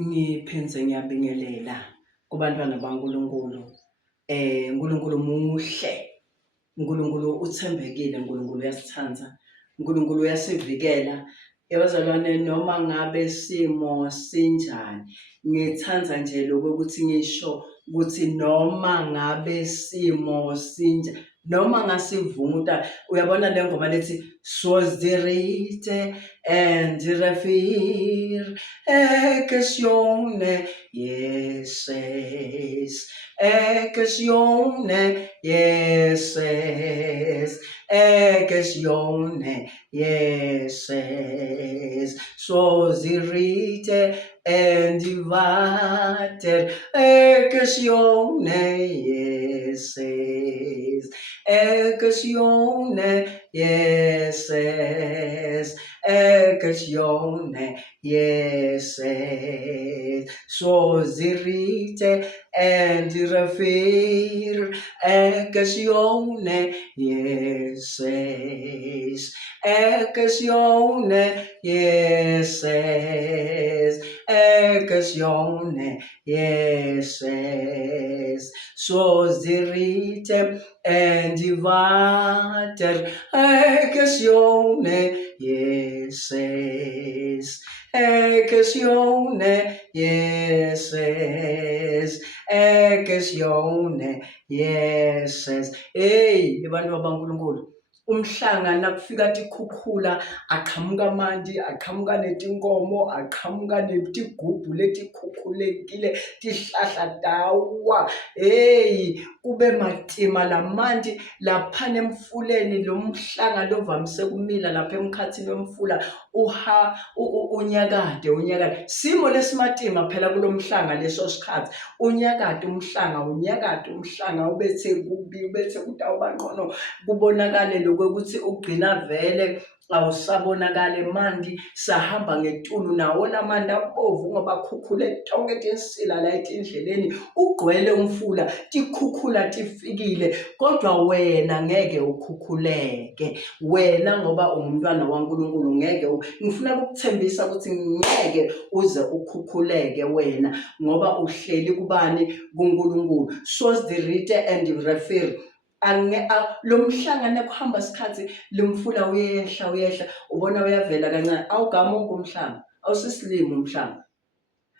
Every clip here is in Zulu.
Ngiphenze ngiyabingelela kubantwana baNkulunkulu. uNkulunkulu muhle, uNkulunkulu uthembekile, uNkulunkulu uyasithanda, uNkulunkulu uyasivikela. Bazalwane, noma ngabe simo sinjani, ngithanda nje lokuthi ngisho ukuthi noma ngabe simo sinjani, noma ngasivuma uyabona le ngoma lethi soos die riete en die rivier ek is joune Jesus, ek is joune Jesus, ek is joune Jesus, soos die riete en die water, ek is joune Jesus, ek is joune Jesus, ek is joune Jesus, soos die riete en die rivier, ek is joune Jesus, ek is joune Jesus, ek is joune Jesus, soos die riete en die water, ek is joune Jesus, ek is joune Jesus, ek is joune Jesus. Hey, abantu baNkulunkulu, umhlanga nakufika tikhukhula, aqhamuka amanti, aqhamuka netinkomo, aqhamuka netigubhu letikhukhulekile, tihlahla dawa. Hey, kube matima lamanti laphana emfuleni, lo mhlanga lovamise kumila lapha emkhathini wemfula unyakade. Simo lesimatima phela kulomhlanga leso sikhathi. Unyakade umhlanga ubethe kubi, ubethe kuthi awubanqono, kubonakale lokuthi ugcina vele awusabonakale mandi, sahamba ngetulu nawo lamanti abovu ngoba khukhule tonke tinsila la etindleleni, ugcwele umfula, tikhukhula tifikile, kodwa wena ngeke ukhukhuleke. Wena ngoba umntwana waNkulunkulu ngeke, ngifuna ukukuthembisa ukuthi ngeke uze ukhukhuleke wena ngoba uhleli kubani? kuNkulunkulu. Soos die riete en die rivier, lo mhlanga nakuhamba isikhathi lumfula uyehla, ubona uyavela kancane, awugamuki umhlanga, awusisilimo umhlanga.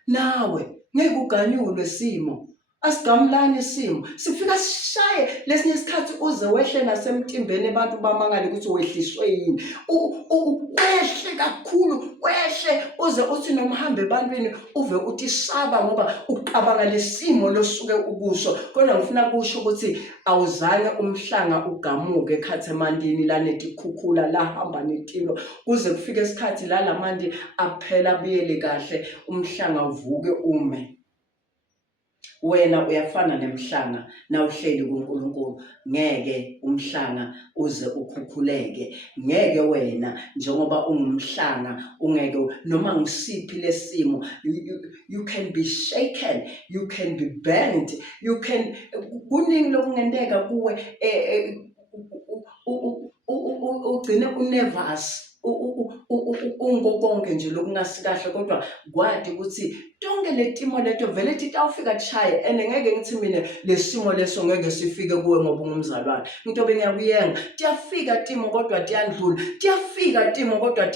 Nawe ngeke uganyulwe simo, asigamulani isimo, sifika sishaye lesinye isikhathi uze wehle nasemtimbeni, abantu bamangale ukuthi wehliswe yini. Wehle kakhulu, wehle uze uthi noma uhambe ebantwini uve uthi saba ngoba uqabanga lesimo losuke ukuso. Kodwa ngifuna kusho ukuthi awuzange umhlanga ugamuke ekhathi emantini lanetikhukhula lahamba netilo, kuze kufike isikhathi la lamanti aphela buyele kahle, umhlanga uvuke ume. Wena uyafana nemhlanga nawuhleli kuNkulunkulu, ngeke umhlanga uze ukhukhuleke. Ngeke wena njengoba ungumhlanga, ungeke noma ngisiphi lesimo, you can be shaken, you can be bent, you can, kuningi lokungenteka kuwe, ugcine unervous, konke nje lokungasihle, kodwa kwadi ukuthi tonke letimo leto vele titawufika tishaye, and ngeke ngithi mina lesimo leso ngeke sifike kuwe ngoba ungumzalwane. Into bengiyakuyenga, tiyafika timo kodwa tiyandlula, tiyafika timo kodwa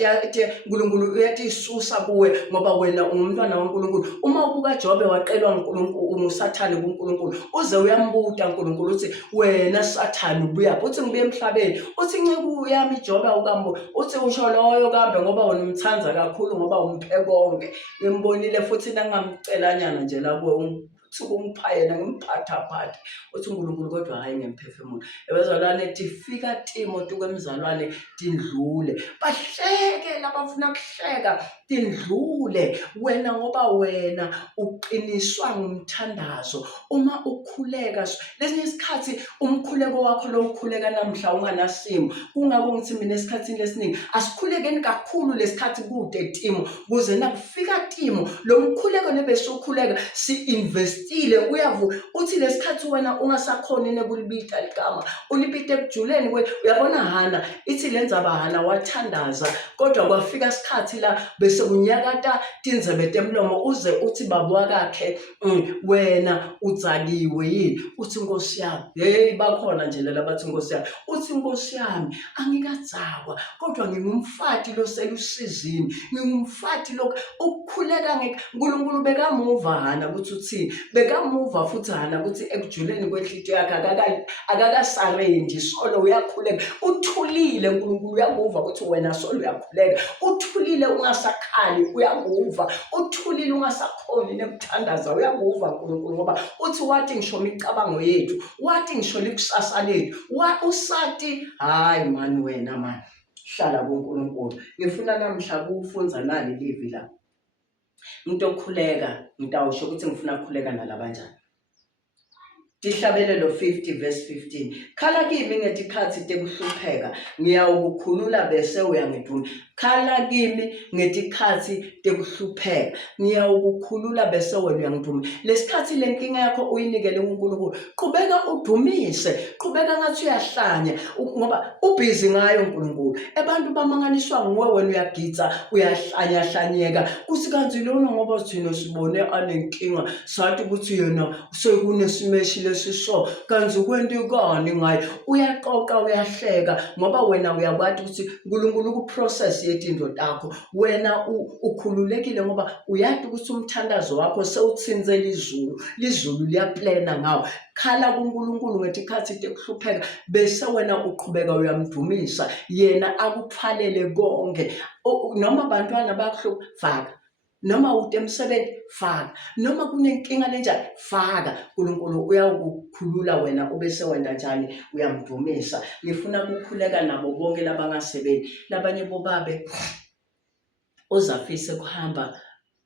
uNkulunkulu uyatisusa kuwe ngoba wena ungumntwana waNkulunkulu. Uma ubuka Jobe waqelwa uNkulunkulu, usathane kuNkulunkulu, uze uyambuta uNkulunkulu uthi wena Sathane ubuyaphi? Uthi ngibuye emhlabeni. Uthi ncikuku yami Jobe awukambo, uthi usho loyo kambe ngoba wena umthanza kakhulu ngoba umphe konke. Ngimbonile futhi nangamcelanyana nje la kuwe, uthi kumpha yena ngimphathaphathe, uthi uNkulunkulu kodwa hayi ngemphefumulo. Abazalwane, tifika timo tukwemzalwane tindlule, bahleke labafuna kuhleka, tindlule wena ngoba wena uqiniswa ngumthandazo. Uma ukhuleka lesinye isikhathi, umkhuleko wakho lo ukhuleka namhla unganasimo, kungako ngithi mina esikhathini lesiningi asikhulekeni kakhulu lesikhathi kude timo, kuze nakufika timo lo mkhuleko nebesukhuleka si-investile. Uthi lesikhathi wena ungasakhoni nekulibita ligama, ulibita ekujuleni uyabona Hana, ithi lenza bahana wathandaza, kodwa kwafika isikhathi la bese unyakata tindzebe temlomo uze uthi babwakakhe wena udzakiwe yini uthi Nkosi yami hey bakhona nje lela bathi Nkosi yami uthi Nkosi yami angikadzakwa kodwa ngingumfati loselusizini ngingumfati lo ukukhuleka uNkulunkulu bekamuva hana ukuthi uthini bekamuva futhi hana ukuthi ekujuleni kwenhlitiyo yakhe akakasarendi solo uyakhuleka uthulile uNkulunkulu uyakuva ukuthi wena solo uyakhuleka uthulile ungasakhali uyakuva uthulile ungasakhoni nekuthandaza uyakuva uNkulunkulu ngoba uthi wathi ngisho imicabango yethu wathi ngisho likusasa lethu usati hayi mani wena mani hlala kuNkulunkulu ngifuna namhla kufunza nali livi la umuntu okhuleka ngitawusho ukuthi ngifuna ukukhuleka nalabanjani Tihlabelelo 50 verse 15 khala kimi ngetikhathi tekuhlupheka ngiyawukukhulula bese uyangiduma khala kimi ngetikhathi tekuhlupheka ngiyawukukhulula bese wena uyangiduma lesikhathi lenkinga yakho uyinikele uNkulunkulu qhubeka udumise qhubeka ngathi uyahlanya ngoba ubhizi ngayo uNkulunkulu abantu bamanganiswa nguwe wena uyagitsa uyahlanya hlanyeka kuthi kanti lona ngoba thina sibone anenkinga sathi ukuthi yena sekunesimeshile lesiso kanzi kwentokani ngayo uyaqoqa uyahleka ngoba wena uyakwazi ukuthi uNkulunkulu ku-process yetinto takho wena ukhululekile ngoba uyazi ukuthi umthandazo wakho sewuthinzela izulu liyaplana ngawo khala kuNkulunkulu ngetikhathi tekuhlupheka bese wena uqhubeka uyamdumisa yena akuthwalele konke noma abantwana bakuhlupha noma utemsebenzi faka noma kunenkinga lenjani faka uNkulunkulu uyakukhulula wena ubese wena njani uyamdumisa ngifuna ukukhuleka nabo bonke labangasebenzi labanye bobabe ozafise kuhamba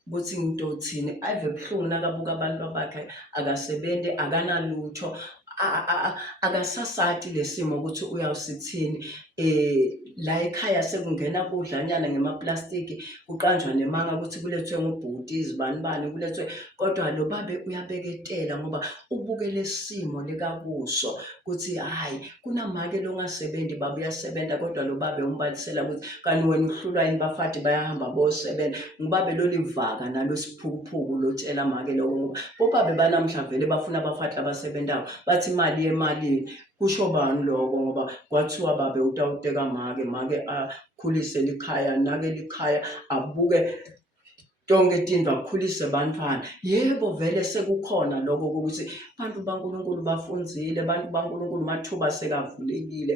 ukuthi ngintothini ave buhlungu nakabuka abantu bakhe akasebenzi akanalutho akasasati lesimo ukuthi uyawusithini la ekhaya sekungena kudlanyana ngemaplastiki kuqanjwa nemanga ukuthi kulethwe ngubhuti izibani kulethwe kodwa lo babe uyabeketela ngoba ubuke lesimo lekakuso ukuthi hayi kunamake longasebenzi baba uyasebenza kodwa lo babe umbalisela ukuthi kanti wena uhlulwa yini bafati bayahamba bosebenza ngibabe lolivaka nalo siphukuphuku lotshela make lokho bobabe banamhla vele bafuna abafati abasebenzayo bathi imali yemalini kusho bani lokho ngoba kwathiwa babe utawuteka make akhulise likhaya nake likhaya abuke tonke tinto akukhulise bantwana yebo vele sekukhona lokho ukuthi abantu baNkulunkulu bafunzile abantu baNkulunkulu mathuba sekavulekile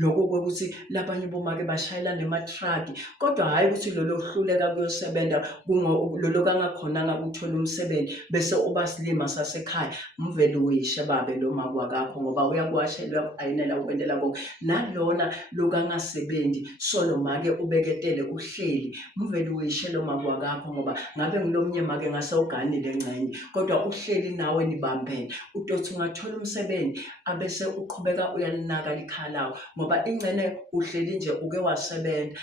lokho ukuthi labanye bomake bashayela nematruck kodwa hayi ukuthi lolo hluleka kuyosebenza lolo kangakhonanga ukuthola umsebenzi bese ubasilima sasekhaya mvele uyishe babe lo makwakakho ngoba uyakwashela ayinela ukwendela konke nalona lokangasebenzi solo make ubeketele uhleli mvele uyishe lo makwakakho ngoba ngabe ngilomnye make ngase uganile ngcenye kodwa uhleli nawe nibambene utothi ungathola umsebenzi abese uqhubeka uyalinaka likhalawo ngoba ingcene uhleli nje uke wasebenza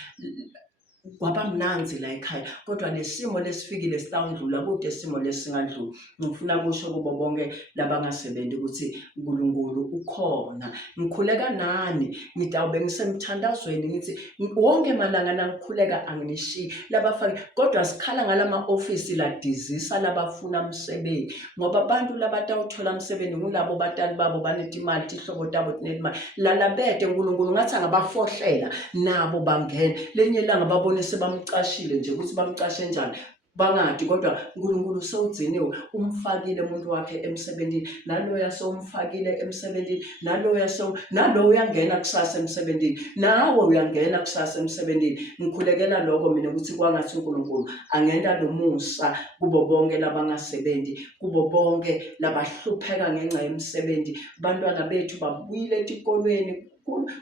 kwaba mnanzi la ekhaya kodwa lesimo lesifikile sitawundlula kude simo lesingadluli ngifuna kusho kubo bonke labangasebenzi ukuthi uNkulunkulu ukhona ngikhuleka nani ngitawube ngisemthandazweni ngithi wonke malanga nangikhuleka anginishi labafaki kodwa sikhala ngalama office la dizisa labafuna umsebenzi ngoba abantu labatawuthola umsebenzi ngulabo batali babo banetimali tihlobo tabo tinemali lalabede uNkulunkulu ngathi angabafohlela nabo bangena lenye langa babone sebamcashile nje ukuthi bamcashe njani bangadi kodwa uNkulunkulu sewudziniwe umfakile umuntu wakhe emsebenzini naloya sewumfakile emsebenzini nalo uyangena kusasa emsebenzini nawe uyangena kusasa emsebenzini ngikhulekela lokho mina ukuthi kwangathi uNkulunkulu angenda lomusa kubo bonke labangasebenzi kubo bonke labahlupheka ngenxa yemsebenzi bantwana bethu babuyile etikolweni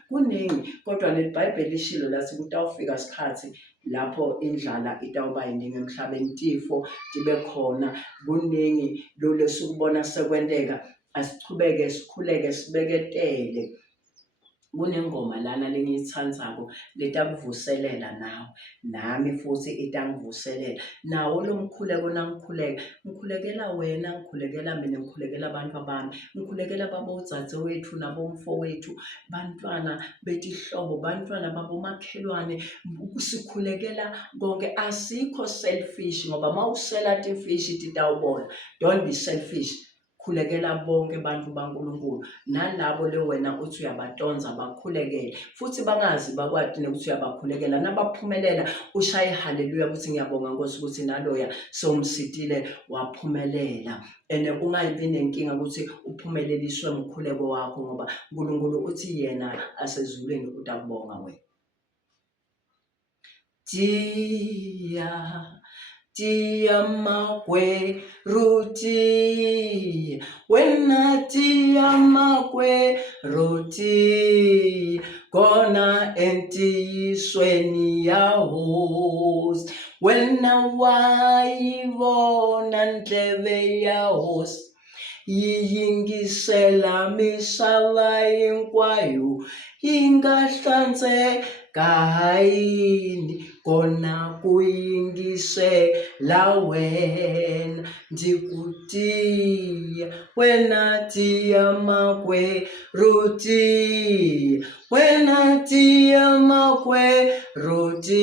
kuningi kodwa leBhayibheli lishilo lathi kutawufika isikhathi lapho indlala itawuba yiningi emhlabeni tifo tibe khona kuningi lo lesukubona sekwenteka asichubeke sikhuleke sibeketele kunengoma lana lengiyithandzako letakuvuselela nawe, nami futhi itangivuselela. Nawo lo mkhuleko nangikhuleka, ngikhulekela wena, ngikhulekela mina, ngikhulekela abantu bami, ngikhulekela babodzadzewethu nabomfowethu, bantwana betihlobo, bantwana babomakhelwane, sikhulekela konke. Asikho selfish ngoba mawusela tifishi titawubona. Don't be selfish. Khulekela bonke bantu baNkulunkulu, nalabo le wena uthi uyabadonsa bakhulekele, futhi bangazi bakwadi ukuthi uyabakhulekela. Nabaphumelela ushaye haleluya ukuthi ngiyabonga Nkosi ukuthi naloya somsitile waphumelela. And ungayibi nenkinga ukuthi uphumeleliswe umkhuleko wakho ngoba uNkulunkulu uthi yena asezulwini utakubonga wena. Tia makwe ruti, wena tia makwe ruti, kona entiyisweni yahosi, wena wayibona ndlebe yahosi, yiyingisela misava hinkwayo, yingahlantseka yini, kona kuyingisela wena. Ndikutiya wena tiya makweruti, wena tiya makweruti,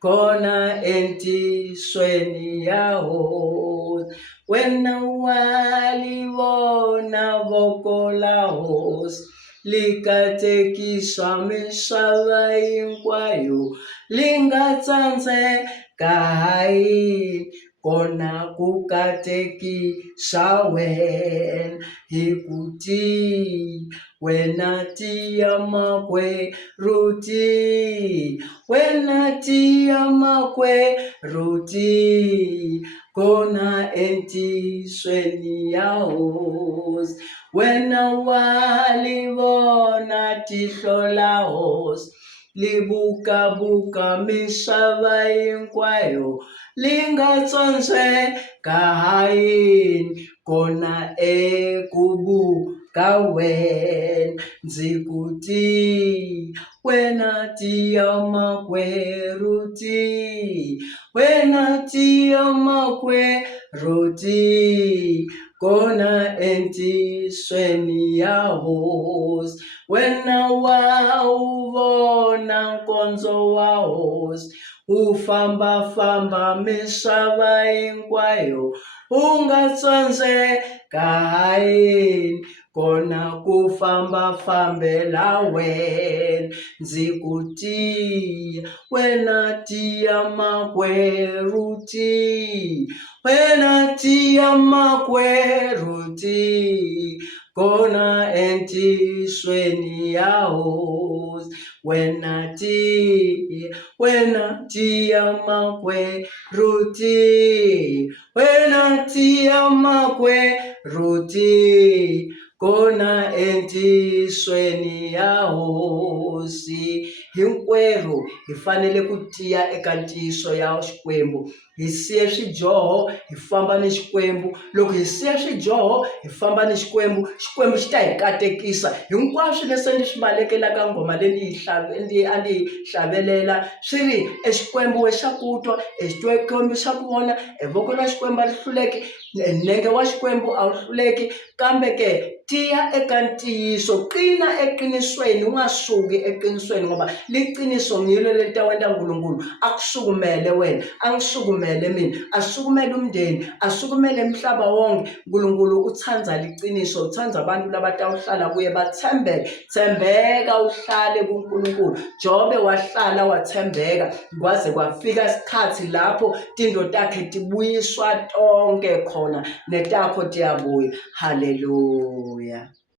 kona entisweni yahosi, wena walibona voko la hosi, likatekisa misava hinkwayo, lingatsandzeka yini, kona kukatekisa wena. Hikuti wena tiya makweruti, wena tiya makweruti, kona entisweni yahosi, wena walibona tihlo la hosi, libuka misava hinkwayo, lingatsandzeka yini, kona ekubuka wena. Ndikuti wena tiya makweruti, wena tiya makweruti, kona entisweni yahosi, wena wawubona nkonzo wa hosi, ufamba misava hinkwayo, ungatsandzeka yini, kona kufambela wena. Ndikuti wena tiya makweruti, wena tiya makweruti, kona entisweni yahosi, wena tiya makweruti, wena tiya makweruti, kona entisweni yahosi. Hinkwerhu hi fanele ku tiya eka ntiyiso ya Xikwembu, hi siye swidyoho hi famba ni Xikwembu. Loko hi siya swidyoho hi famba ni Xikwembu, Xikwembu xi ta hi katekisa. Hinkwaswo leswi ni swi valekelaka ngoma leyi a ni hlavelela swi ri Xikwembu xa ku twa, Xikwembu xa ku vona, voko ra Xikwembu a ri hluleki, nenge wa Xikwembu a wu hluleki. Kambe ke tiya eka ntiyiso, qina eqinisweni, u nga suki eqinisweni ngoba liqiniso ngilo lelitawenta uNkulunkulu akusukumele wena, angisukumele mina, asukumele umndeni, asukumele emhlaba wonke. uNkulunkulu uthanda liqiniso, uthanda abantu labatawuhlala kuye thembeka uhlale kuNkulunkulu. Jobe wahlala wathembeka kwaze kwafika isikhathi lapho tindlo takhe tibuyiswa tonke khona, netakho tiyabuya. Haleluya.